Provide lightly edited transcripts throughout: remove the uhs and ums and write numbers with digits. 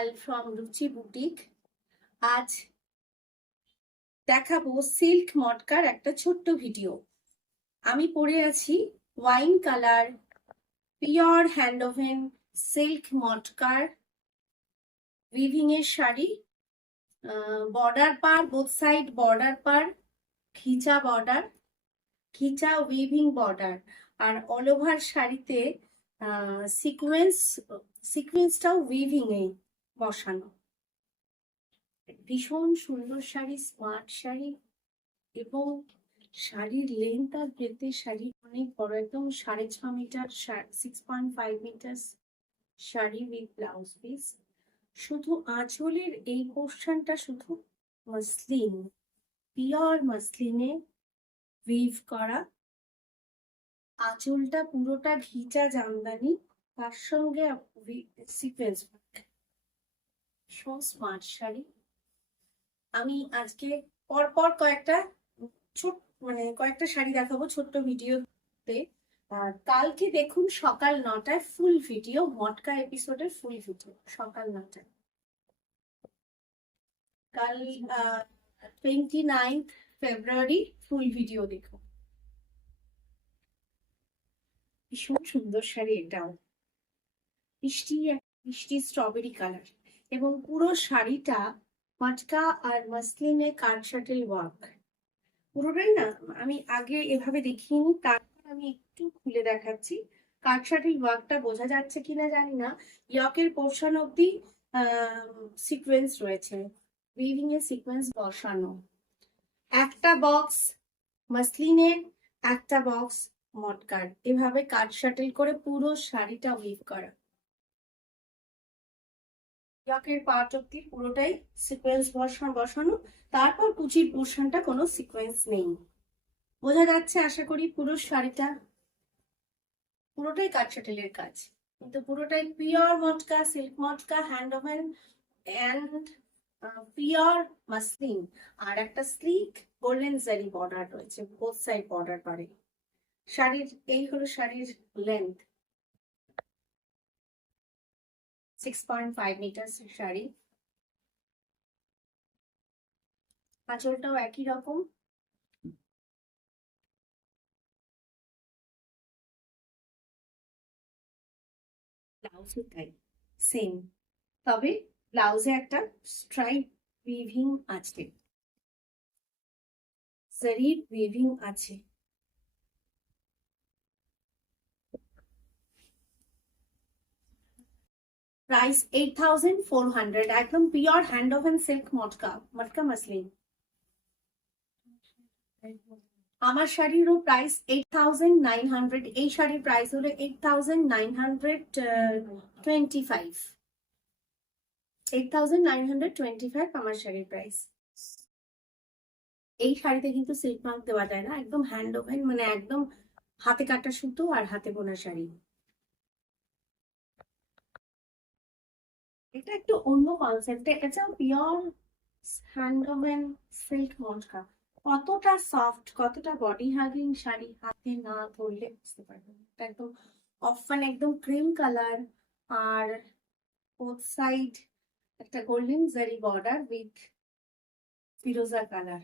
পাল from রুচি boutique. আজ দেখাবো সিল্ক মটকার একটা ছোট্ট ভিডিও। আমি পরে আছি wine colour pure hand woven silk মটকার উইভিং এর শাড়ি। বর্ডার পার, বোথ সাইড বর্ডার পার, খিচা উইভিং বর্ডার, আর অল ওভার শাড়িতে সিকোয়েন্সটাও উইভিং এ বসানো। ভীষণ সুন্দর শাড়ি, স্মার্ট শাড়ি, এবং শাড়ির লেন্থ আর ব্রেথে শাড়ি অনেক বড়, একদম 6.5 metre, 6.5 metre sari with blouse piece. শুধু আঁচলের এই পোর্শনটা শুধু মাসলিন, পিওর মাসলিনে উইভ করা। আঁচলটা পুরোটা ঘিচা জামদানি, তার সঙ্গে sequence work. So smart sari. আমি আজকে পরপর কয়েকটা শাড়ি দেখাবো ছোট্ট ভিডিওতে। আর কালকে দেখুন সকাল 9টায় ফুল ভিডিও, মটকা এপিসোডের ফুল ভিডিও সকাল 9টায়। কাল 29 ফেব্রুয়ারি ফুল ভিডিও দেখো। ভীষণ সুন্দর শাড়ি এটাও, মিষ্টি স্ট্রবেরি কালার, এবং পুরো শাড়িটা মটকা আর মাসলিনে কাট শাটেল ওয়ার্ক। পুরোটাই না, আমি আগে এভাবে দেখিনি, তারপর আমি একটু খুলে দেখাচ্ছি। কাট শাটেল ওয়ার্কটা বোঝা যাচ্ছে কিনা জানি না। ইয়কের পোর্শন অব্দি সিকোয়েন্স রয়েছে, উইভিং এর সিকোয়েন্স বসানো। একটা বক্স মাসলিনের, একটা বক্স মটকার, এভাবে কাট শাটেল করে পুরো শাড়িটা উইভ করা। ইয়কের পার্ট অব্দি পুরোটাই সিকোয়েন্স বসানো, তারপর কুচির পোর্শনটা কোনো সিকোয়েন্স নেই। বোঝা যাচ্ছে আশা করি। পুরো শাড়িটা পুরোটাই কাট শাটেলের কাজ, কিন্তু পুরোটাই pure matka, silk matka, hand woven and pure muslin. আর একটা স্লিক গোল্ডেন জারি বর্ডার রয়েছে, বোথ সাইড বর্ডার পারে। শাড়ির এই হলো শাড়ির লেন্থ, 6.5 মিটার শাড়ি। আঁচলটাও একই রকম, ব্লাউজও তাই সেম, তবে ব্লাউজে একটা স্ট্রাইপ উইভিং আছে, জারির উইভিং আছে। প্রাইস 8,400, একদম pure hand woven silk matka muslin. আমার শাড়িরও প্রাইস 8,900, এই শাড়ির প্রাইস হলো 8,925, 8,925 আমার শাড়ির প্রাইস। এই শাড়িতে কিন্তু সিল্ক মার্ক দেওয়া যায় না, একদম হ্যান্ড ওভেন, মানে একদম হাতে কাটা সুতো আর হাতে বোনা শাড়ি। এটা একটু অন্য কনসেপ্ট, এটা পিওর হ্যান্ড ওভেন সিল্ক মটকা। কতটা সফট, কতটা বডি হাগিং শাড়ি, হাতে না ধরলে বুঝতে পারবেন। এটা একদম অফান, একদম ক্রিম কালার, আর বোথ সাইড একটা golden zari border with Firoza colour.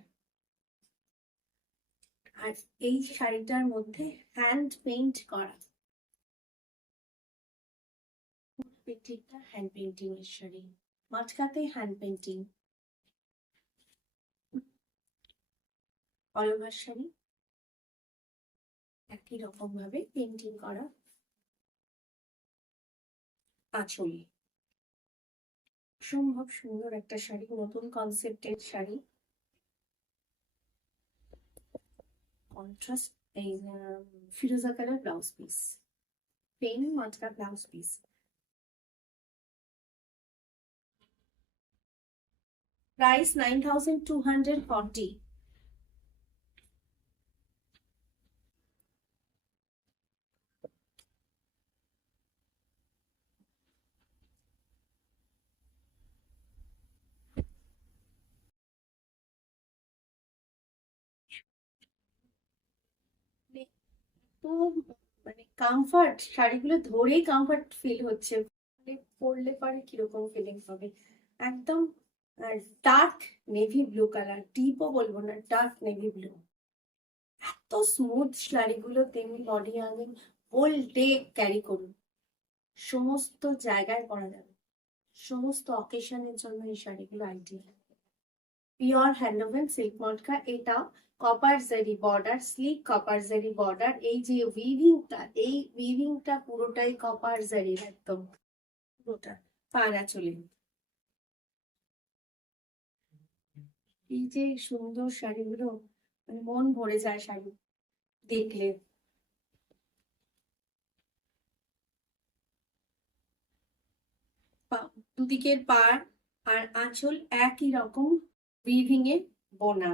আর এই শাড়িটার মধ্যে হ্যান্ড পেইন্ট করা, পেটিটা হ্যান্ড পেইন্টিং এর শাড়ি, মাঝখাতে হ্যান্ড পেইন্টিং। অল ওভার শাড়ি একই রকম ভাবে পেইন্টিং করা। আঁচলে সম্ভব সুন্দর একটা শাড়ি, নতুন কনসেপ্টের শাড়ি। কন্ট্রাস্ট এই ফিরোজা কালার ব্লাউজ পিস, পেন মটকা ব্লাউজ পিস। প্রাইস 9,240। তো মানে কমফর্ট, শাড়িগুলো ধরেই কমফর্ট ফিল হচ্ছে। পরলে পরে কিরকম ফিলিংস হবে। একদম ডার্ক নেভি ব্লু কালার, ডিপও বলবো না, ডার্ক নেভি ব্লু। এত স্মুথ শাড়িগুলো, তেমনি body hugging, whole day carry করুন, সমস্ত জায়গায় পরা যাবে, সমস্ত অকেশনের জন্য এই শাড়িগুলো আইডিয়াল। পিওর হ্যান্ডলুম সিল্ক মটকা, এটা কপার জারি বর্ডার, স্লিক কপার জারি বর্ডার। এই যে উইভিংটা পুরোটাই কপার জারির, একদম পুরোটা পায়রা চলে। এই যে সুন্দর শাড়িগুলো, মানে মন ভরে যায় শাড়ি দেখলে। দুদিকের পাড় আর আঁচল একই রকম উইভিং এ বোনা।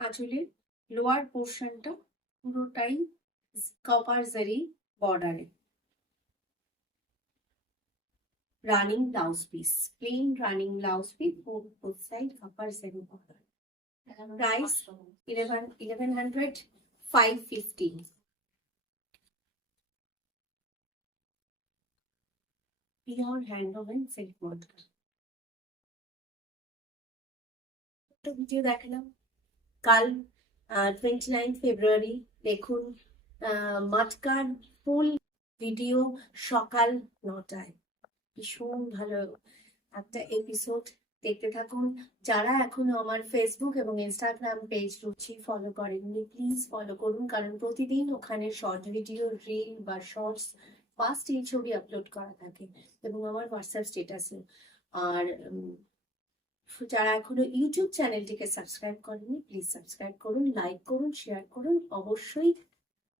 আঁচলের লোয়ার পোর্শনটা পুরোটাই কপার জারি বর্ডারে। Running blouse piece, plain running blouse piece, both side copper zari border. Price 1100, 550. Pure handwoven silk মটকা। একটা ভিডিও দেখালাম কাল 29 ফেব্রুয়ারি, দেখুন মটকার ফুল ভিডিও সকাল 9টায়। ভীষণ ভালো একটা এপিসোড, দেখতে থাকুন। যারা এখনো আমার ফেসবুক এবং ইনস্টাগ্রাম পেজ রুচি ফলো করেননি, প্লিজ ফলো করুন, কারণ প্রতিদিন ওখানে শর্ট ভিডিও, রিল বা শর্টস বা স্টিল ছবি আপলোড করা থাকে, এবং আমার হোয়াটসঅ্যাপ স্টেটাসে। আর যারা এখনো ইউটিউব চ্যানেলটিকে সাবস্ক্রাইব করেননি, প্লিজ সাবস্ক্রাইব করুন, লাইক করুন, শেয়ার করুন, অবশ্যই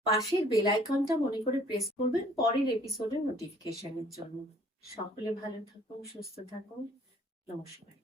পাশের বেল আইকনটা মনে করে প্রেস করবেন পরের এপিসোডের নোটিফিকেশনের জন্য। সকলে ভালো থাকুন, সুস্থ থাকুন, নমস্কার।